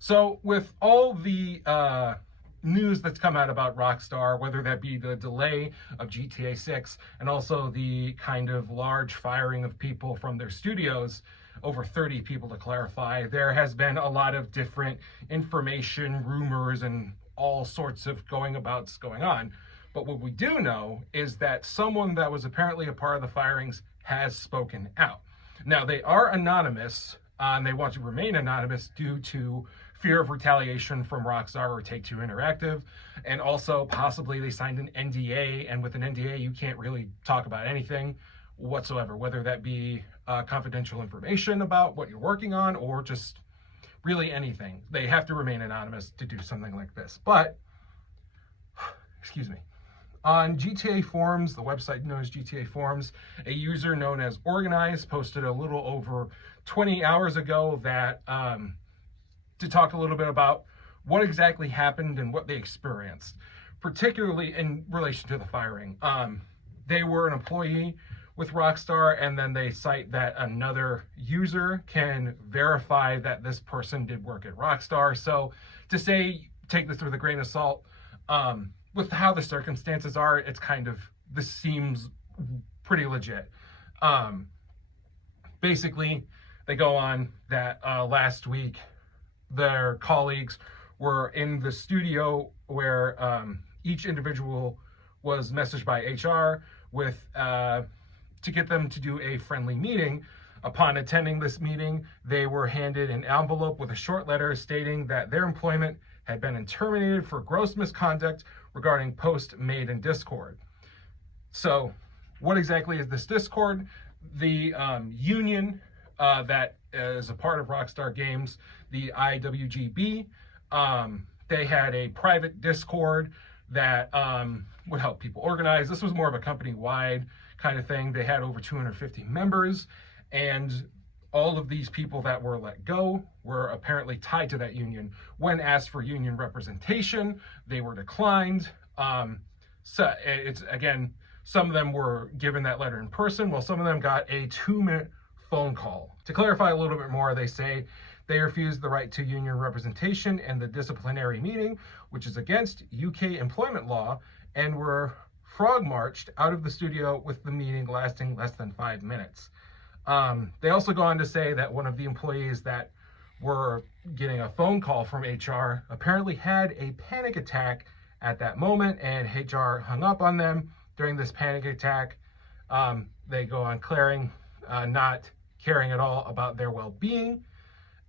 So with all the news that's come out about Rockstar, whether that be the delay of GTA 6 and also the kind of large firing of people from their studios, over 30 people to clarify, there has been a lot of different information, rumors, and all sorts of going on. But what we do know is that someone that was apparently a part of the firings has spoken out. Now, they are anonymous, and they want to remain anonymous due to fear of retaliation from Rockstar or Take-Two Interactive, and also possibly they signed an NDA, and with an NDA you can't really talk about anything whatsoever, whether that be confidential information about what you're working on or just really anything. They have to remain anonymous to do something like this. But, excuse me, on GTAForums, the website known as GTAForums, a user known as Organize posted a little over 20 hours ago that to talk a little bit about what exactly happened and what they experienced, particularly in relation to the firing. They were an employee with Rockstar, and then they cite that another user can verify that this person did work at Rockstar. So to say, take this with a grain of salt, with how the circumstances are, it's kind of, this seems pretty legit. Basically, they go on that last week, their colleagues were in the studio where each individual was messaged by HR with to get them to do a friendly meeting. Upon attending this meeting, they were handed an envelope with a short letter stating that their employment had been terminated for gross misconduct regarding post made in Discord. So what exactly is this Discord? The union that is a part of Rockstar Games, the IWGB, they had a private Discord that would help people organize. This was more of a company-wide kind of thing. They had over 250 members, and all of these people that were let go were apparently tied to that union. When asked for union representation, they were declined. So it's, again, some of them were given that letter in person, while some of them got a 2-minute phone call. To clarify a little bit more, they say they refused the right to union representation and the disciplinary meeting, which is against UK employment law, and were frog marched out of the studio with the meeting lasting less than 5 minutes. They also go on to say that one of the employees that were getting a phone call from HR apparently had a panic attack at that moment, and HR hung up on them during this panic attack. They go on not caring at all about their well-being.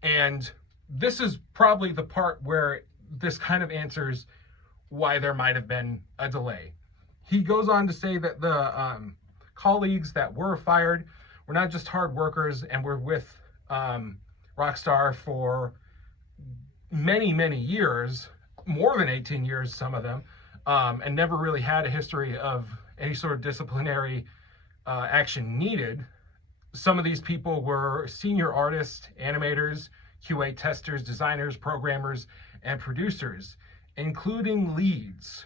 And this is probably the part where this kind of answers why there might have been a delay. He goes on to say that the colleagues that were fired were not just hard workers and were with Rockstar for many, many years, more than 18 years, some of them, and never really had a history of any sort of disciplinary action needed. Some of these people were senior artists, animators, QA testers, designers, programmers, and producers, including leads.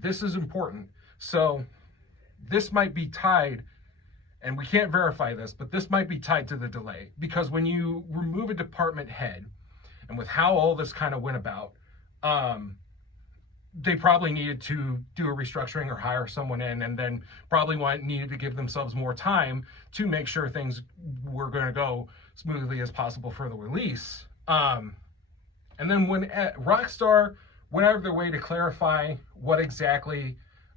This is important. So this might be tied, and we can't verify this, but this might be tied to the delay, because when you remove a department head, and with how all this kind of went about, they probably needed to do a restructuring or hire someone in, and then probably needed to give themselves more time to make sure things were going to go smoothly as possible for the release. And then when Rockstar went out of their way to clarify what exactly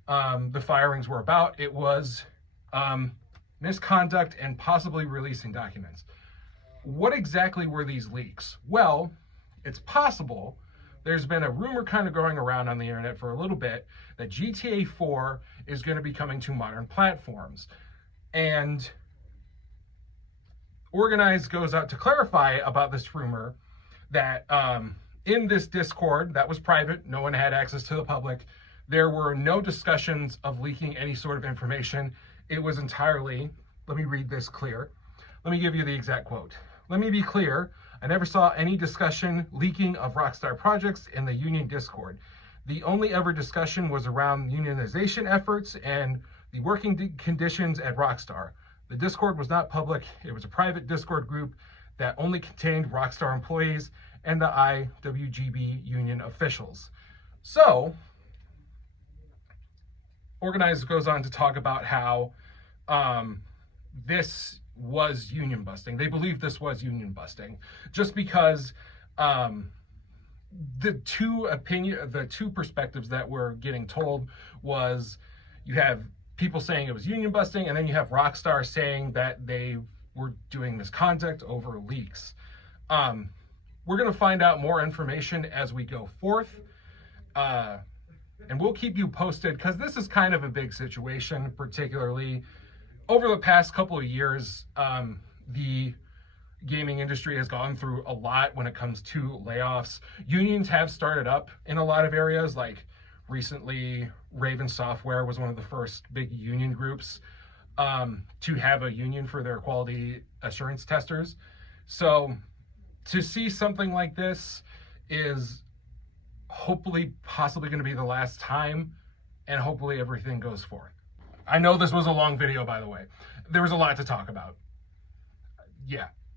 the firings were about, it was misconduct and possibly releasing documents. What exactly were these leaks? Well, it's possible. There's been a rumor kind of going around on the internet for a little bit that GTA 4 is going to be coming to modern platforms. And Organize goes out to clarify about this rumor that in this Discord that was private, no one had access to the public, there were no discussions of leaking any sort of information. It was entirely, let me read this clear. Let me give you the exact quote. "Let me be clear. I never saw any discussion leaking of Rockstar projects in the union Discord. The only ever discussion was around unionization efforts and the working conditions at Rockstar. The Discord was not public. It was a private Discord group that only contained Rockstar employees and the IWGB union officials. So, organizer goes on to talk about how this was union busting. They believe this was union busting just because the two perspectives that we're getting told was you have people saying it was union busting, and then you have Rockstar saying that they were doing misconduct over leaks. We're going to find out more information as we go forth, and we'll keep you posted because this is kind of a big situation, particularly over the past couple of years. The gaming industry has gone through a lot when it comes to layoffs. Unions have started up in a lot of areas, like recently Raven Software was one of the first big union groups to have a union for their quality assurance testers. So to see something like this is hopefully possibly going to be the last time, and hopefully everything goes forth. I know this was a long video, by the way. There was a lot to talk about. Yeah.